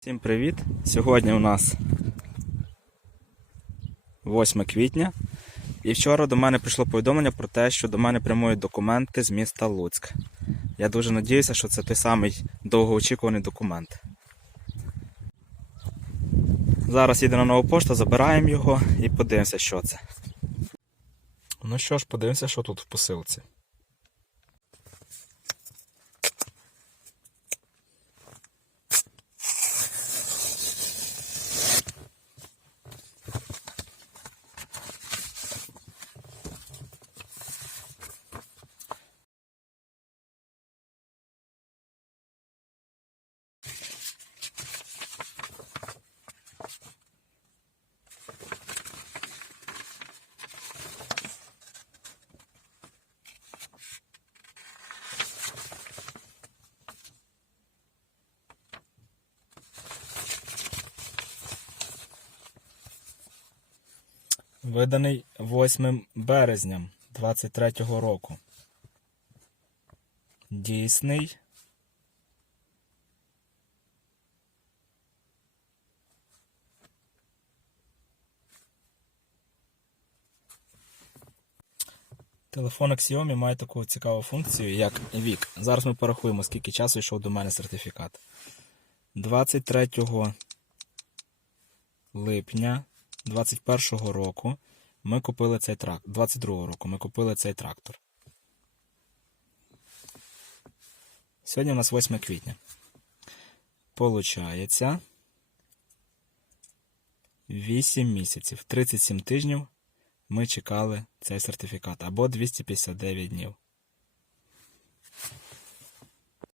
Всім привіт! Сьогодні у нас 8 квітня. І вчора до мене прийшло повідомлення про те, що до мене прямують документи з міста Луцьк. Я дуже надіюся, що це той самий довгоочікуваний документ. Зараз їде на нову пошту, забираємо його і подивимося, що це. Ну що ж, подивимося, що тут в посилці. Виданий 8 березня 23 року. Дійсний. Телефон Xiaomi має таку цікаву функцію, як вік. Зараз ми порахуємо, скільки часу йшов до мене сертифікат. 23 липня 21-го року ми купили цей трактор. 22-го року ми купили цей трактор. Сьогодні у нас 8 квітня. Получається 8 місяців, 37 тижнів ми чекали цей сертифікат або 259 днів.